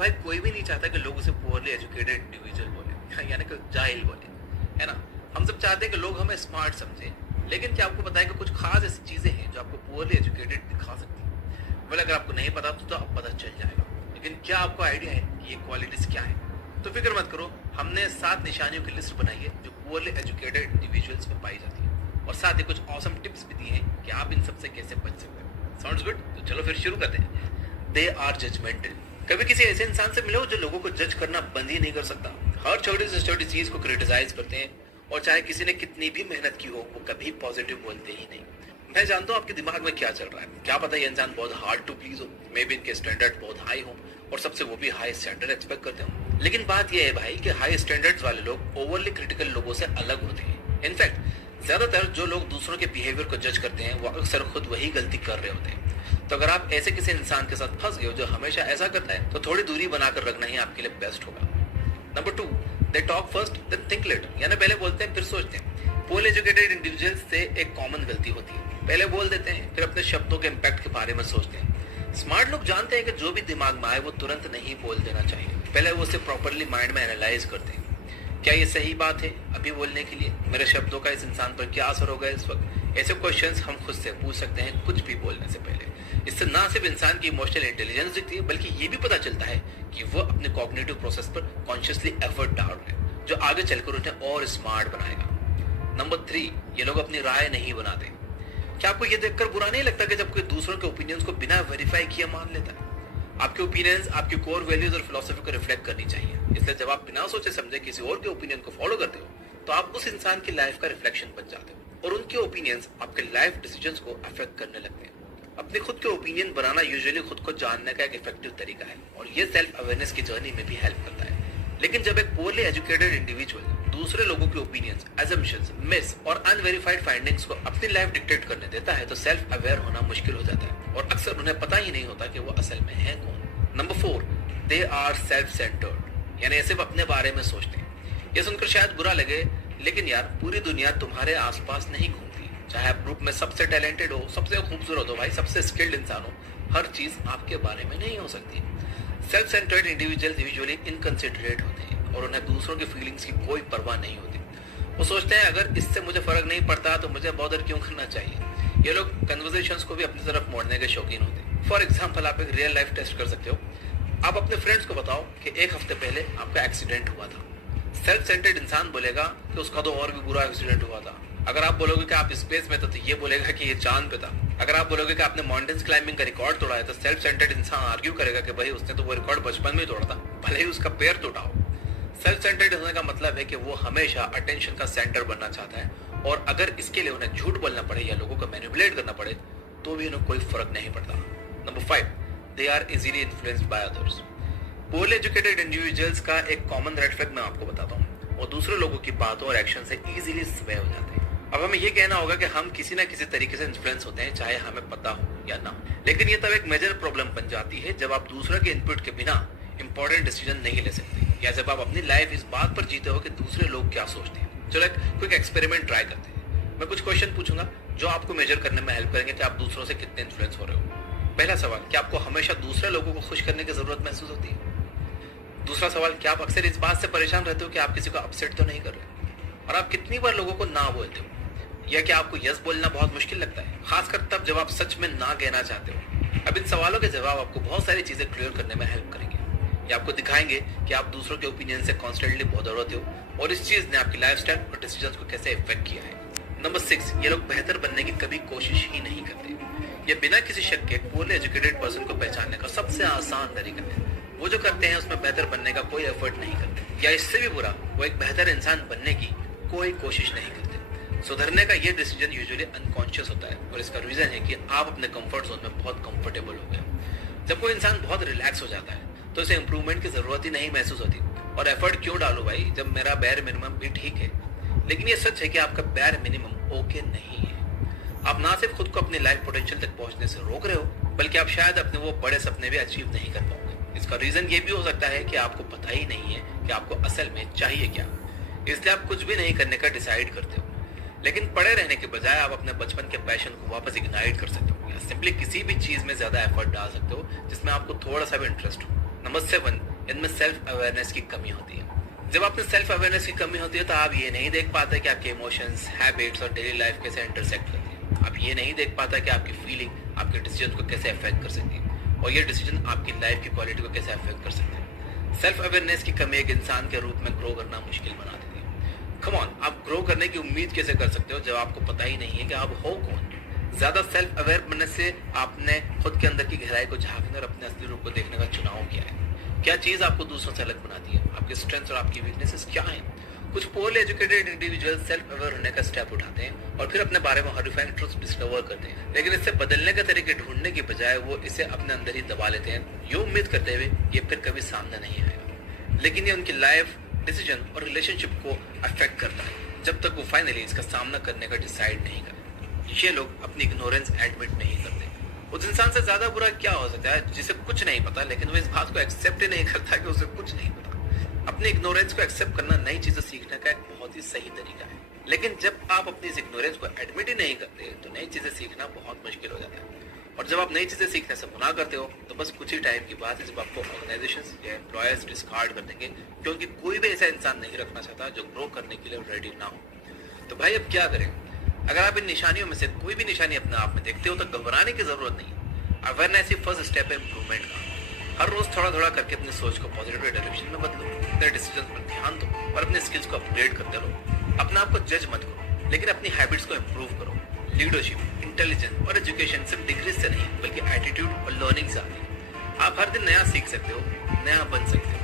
भाई कोई भी नहीं चाहता कि लोग उसे पुअरली एजुकेटेड इंडिविजुअल बोले यानी कि जाहिल बोले, है ना। हम सब चाहते हैं कि लोग हमें स्मार्ट समझें, लेकिन क्या आपको पता है कि कुछ खास ऐसी चीजें हैं जो आपको पुअरली एजुकेटेड दिखा सकती हैं। well, अगर आपको नहीं पता तो अब पता चल जाएगा, लेकिन क्या आपको आइडिया है कि ये क्वालिटीज क्या है? तो फिक्र मत करो, हमने 7 निशानियों की लिस्ट बनाई है जो पुअरली एजुकेटेड इंडिविजुअल्स में पाई जाती है, और साथ ही कुछ ऑसम टिप्स भी दिए हैं कि आप इन सबसे कैसे बच सकते हैं। Sounds good? तो चलो फिर शुरू करते हैं। They are judgemental. कभी किसी ऐसे इंसान से मिले हो जो लोगों को जज करना बंद ही नहीं कर सकता, हर छोटी से छोटी चीज को क्रिटिसाइज करते हैं, और चाहे किसी ने कितनी भी मेहनत की हो वो कभी पॉजिटिव बोलते ही नहीं। मैं जानता हूँ आपके दिमाग में क्या चल रहा है, क्या पता ये इंसान बहुत हार्ड टू प्लीज हो, मे बी इनके स्टैंडर्ड बहुत हाई हो और सबसे वो भी हाई स्टैंडर्ड एक्सपेक्ट करते हो। लेकिन बात यह है भाई कि हाई स्टैंडर्ड्स वाले लोग ओवरली क्रिटिकल लोगों से अलग होते हैं। इनफैक्ट ज्यादातर जो लोग दूसरों के बिहेवियर को जज करते हैं वो अक्सर खुद वही गलती कर रहे होते हैं। तो अगर आप ऐसे किसी इंसान के साथ फंस गए हो जो हमेशा ऐसा करता है, तो थोड़ी दूरी बनाकर रखना ही आपके लिए बेस्ट होगा। Number 2, they talk first then think later, यानी पहले बोलते हैं फिर सोचते हैं। पोल एजुकेटेड इंडिविजुअल्स से एक कॉमन गलती होती है, पहले बोल देते हैं फिर अपने शब्दों के इम्पैक्ट के बारे में सोचते हैं। स्मार्ट लोग जानते हैं कि जो भी दिमाग में आए वो तुरंत नहीं बोल देना चाहिए, पहले वो उसे प्रॉपरली माइंड में एनालाइज करते हैं। क्या ये सही बात है अभी बोलने के लिए? मेरे शब्दों का इस इंसान पर क्या असर होगा इस वक्त? ऐसे क्वेश्चंस हम खुद से पूछ सकते हैं कुछ भी बोलने से पहले। इससे ना सिर्फ इंसान की इमोशनल इंटेलिजेंस दिखती है, बल्कि ये भी पता चलता है कि वो अपने कॉग्निटिव प्रोसेस पर कॉन्शियसली एफर्ट डाल रहे हैं, जो आगे चलकर उन्हें और स्मार्ट बनाएगा। नंबर 3, ये लोग अपनी राय नहीं बनाते। क्या आपको ये देखकर बुरा नहीं लगता कि जब कोई दूसरों के ओपिनियंस को बिना वेरीफाई किए मान लेता है? आपके ओपिनियंस आपकी कोर वैल्यूज और फिलॉसफी को रिफ्लेक्ट करनी चाहिए, इसलिए जब आप बिना सोचे समझे किसी और के ओपिनियन को फॉलो करते हो तो आप उस इंसान की लाइफ का रिफ्लेक्शन बन जाते हो, और उनके ओपिनियंस आपके लाइफ डिसीजंस को अफेक्ट करने लगते हैं। अपने खुद के ओपिनियन बनाना यूजुअली खुद को जानने का एक इफेक्टिव तरीका है, और ये सेल्फ अवेयरनेस की जर्नी में भी हेल्प करता है। लेकिन जब एक पोरली एजुकेटेड इंडिविजुअल दूसरे लोगों के ओपिनियंस, असम्पशंस, मिस और अनवेरिफाइड फाइंडिंग्स को अपनी लाइफ डिक्टेट करने देता है, तो सेल्फ अवेयर होना मुश्किल हो जाता है, और अक्सर उन्हें पता ही नहीं होता कि वो असल में है कौन। Number 4, they are self centred, यानी सिर्फ अपने बारे में सोचते हैं। ये सुनकर शायद बुरा लगे, लेकिन यार पूरी दुनिया तुम्हारे आसपास नहीं घूमती। चाहे आप ग्रुप में सबसे टैलेंटेड हो, सबसे खूबसूरत हो भाई, सबसे स्किल्ड इंसान हो, हर चीज आपके बारे में नहीं हो सकती। Self centred individual usually inconsiderate होते हैं, और उन्हें दूसरों की फीलिंग्स की कोई परवाह नहीं होती। वो सोचते हैं अगर इससे मुझे फर्क नहीं पड़ता तो मुझे बॉदर क्यों करना चाहिए। ये लोग कन्वर्सेशंस को भी अपनी तरफ मोड़ने के शौकीन होते हैं। फॉर एग्जाम्पल, आप एक रियल लाइफ टेस्ट कर सकते हो। आप अपने फ्रेंड्स को बताओ कि एक हफ्ते पहले आपका एक्सीडेंट हुआ था। सेल्फ सेंटर्ड इंसान बोलेगा कि उसका तो और भी बुरा एक्सीडेंट हुआ था। अगर आप बोलोगे कि आप स्पेस में थे तो ये बोलेगा कि ये चांद पे था। अगर आप बोलोगे कि आपने माउंटेन्स क्लाइंबिंग का रिकॉर्ड तोड़ा है, तो सेल्फ सेंटर्ड इंसान आर्ग्यू करेगा कि भाई उसने तो वो रिकॉर्ड बचपन में ही तोड़ा था, भले ही उसका पैर टूटा हो। सेल्फ सेंटर्ड होने का मतलब है कि वो हमेशा अटेंशन का सेंटर बनना चाहता है, और अगर इसके लिए उन्हें झूठ बोलना पड़े या लोगों को मैनिपुलेट करना पड़े तो भी उन्हें कोई फर्क नहीं पड़ता। Number 5, they are easily influenced by others. Poll educated individuals का एक कॉमन रेड फ्लैग मैं आपको बताता हूँ, वो दूसरे लोगों की बातों और एक्शन से इजीली स्वे हो जाते हैं। अब हमें ये कहना होगा कि हम किसी ना किसी तरीके से इन्फ्लुएंस होते हैं, चाहे हमें पता हो या ना। लेकिन ये तब एक मेजर प्रॉब्लम बन जाती है जब आप दूसरे के इनपुट के बिना इंपॉर्टेंट डिसीजन नहीं ले सकते, या जब आप अपनी लाइफ इस बात पर जीते हो कि दूसरे लोग क्या सोचते हैं। चलो एक क्विक एक्सपेरिमेंट ट्राई करते हैं। मैं कुछ क्वेश्चन पूछूंगा जो आपको मेजर करने में हेल्प करेंगे कि आप दूसरों से कितने इन्फ्लुएंस हो रहे हो। पहला सवाल, क्या आपको हमेशा दूसरे लोगों को खुश करने की जरूरत महसूस होती है? दूसरा सवाल, क्या आप अक्सर इस बात से परेशान रहते हो कि आप किसी को अपसेट तो नहीं कर रहे? और आप कितनी बार लोगों को ना बोलते हो? या क्या आपको यस बोलना बहुत मुश्किल लगता है, खासकर तब जब आप सच में ना कहना चाहते हो? अब इन सवालों के जवाब आपको बहुत सारी चीजें क्लियर करने में हेल्प करेंगे। ये आपको दिखाएंगे कि आप दूसरों के ओपिनियन से कॉन्स्टेंटली बॉदर होते हो, और इस चीज ने आपकी लाइफस्टाइल और डिसीजंस को कैसे इफेक्ट किया है। नंबर 6, ये लोग बेहतर बनने की कभी कोशिश ही नहीं करते। ये बिना किसी शक के पोरली एजुकेटेड पर्सन को पहचानने का सबसे आसान तरीका है। वो जो करते हैं उसमें बेहतर बनने का कोई एफर्ट नहीं करते, या इससे भी बुरा, वो एक बेहतर इंसान बनने की कोई कोशिश नहीं करते। सुधरने का ये डिसीजन यूजुअली अनकॉन्शियस होता है, और इसका रीजन है कि आप अपने कंफर्ट जोन में बहुत कंफर्टेबल हो गए। जब कोई इंसान बहुत रिलैक्स हो जाता है तो इसे इंप्रूवमेंट की जरूरत ही नहीं महसूस होती, और एफर्ट क्यों डालू भाई जब मेरा बैर मिनिमम भी ठीक है। लेकिन ये सच है कि आपका बैर मिनिमम ओके नहीं है। आप ना सिर्फ खुद को अपनी लाइफ पोटेंशियल तक पहुंचने से रोक रहे हो, बल्कि आप शायद अपने वो बड़े सपने भी अचीव नहीं कर पाओगे। इसका रीजन ये भी हो सकता है कि आपको पता ही नहीं है कि आपको असल में चाहिए क्या, इसलिए आप कुछ भी नहीं करने का डिसाइड करते हो। लेकिन पड़े रहने के बजाय आप अपने बचपन के पैशन को वापस इग्नाइट कर सकते हो, या सिंपली किसी भी चीज में ज्यादा एफर्ट डाल सकते हो जिसमें आपको थोड़ा सा भी इंटरेस्ट हो। नंबर 7, इनमें सेल्फ अवेयरनेस की कमी होती है। जब आपने सेल्फ अवेयरनेस की कमी होती है तो आप ये नहीं देख पाते कि आपके इमोशंस, हैबिट्स और डेली लाइफ कैसे इंटरसेक्ट करती है। आप ये नहीं देख पाता कि आपकी फीलिंग आपके डिसीजन को कैसे अफेक्ट कर सकती है और ये डिसीजन आपकी लाइफ की क्वालिटी को कैसे अफेक्ट कर सकते हैं। सेल्फ अवेयरनेस की कमी एक इंसान के रूप में ग्रो करना मुश्किल बना देती है। कम ऑन, आप ग्रो करने की उम्मीद कैसे कर सकते हो जब आपको पता ही नहीं है कि आप हो कौन। ज्यादा सेल्फ अवेयर बनने से आपने खुद के अंदर की गहराई को झांकने और अपने असली रूप को देखने का चुनाव किया है। क्या चीज आपको दूसरों से अलग बनाती है, आपके स्ट्रेंथ्स और आपकी वीकनेसेस क्या हैं। कुछ poorly educated individual self aware होने का स्टेप उठाते हैं और फिर अपने बारे में हॉरिफाइंग ट्रुथ्स डिस्कवर करते हैं, लेकिन इससे बदलने के तरीके ढूंढने की बजाय वो इसे अपने अंदर ही दबा लेते हैं, ये उम्मीद करते हुए ये फिर कभी सामने नहीं आएगा। लेकिन ये उनकी लाइफ, डिसीजन और रिलेशनशिप को अफेक्ट करता है जब तक वो फाइनली इसका सामना करने का डिसाइड नहीं करते। ये लोग अपनी इग्नोरेंस एडमिट नहीं करते। उस इंसान से ज्यादा बुरा क्या हो सकता है जिसे कुछ नहीं पता, लेकिन वो इस बात को एक्सेप्ट ही नहीं करता कि उसे कुछ नहीं पता। अपनी इग्नोरेंस को एक्सेप्ट करना नई चीजें सीखने का एक बहुत ही सही तरीका है, लेकिन जब आप अपनी इस इग्नोरेंस को एडमिट ही नहीं करते तो नई चीजें सीखना बहुत मुश्किल हो जाता है। और जब आप नई चीजें सीखने से मना करते हो तो बस कुछ ही टाइम की बात है जब आपको ऑर्गेनाइजेशंस या एम्प्लॉयर्स डिस्कार्ड कर देंगे, क्योंकि कोई भी ऐसा इंसान नहीं रखना चाहता जो ग्रो करने के लिए रेडी ना हो। तो भाई अब क्या करें? अगर आप इन निशानियों में से कोई भी निशानी अपने आप में देखते हो तो घबराने की जरूरत नहीं। अवेयरनेस ही फर्स्ट स्टेप है इंप्रूवमेंट का। हर रोज थोड़ा थोड़ा करके अपनी सोच को पॉजिटिव डायरेक्शन में बदलो, अपने डिसीजन पर ध्यान दो और अपने स्किल्स को अपग्रेड करते रहो। अपने आप को जज मत करो, लेकिन अपनी हैबिट्स को इम्प्रूव करो। लीडरशिप, इंटेलिजेंस और एजुकेशन सिर्फ डिग्री से नहीं बल्कि एटीट्यूड और लर्निंग से आती है। आप हर दिन नया सीख सकते हो, नया बन सकते हो।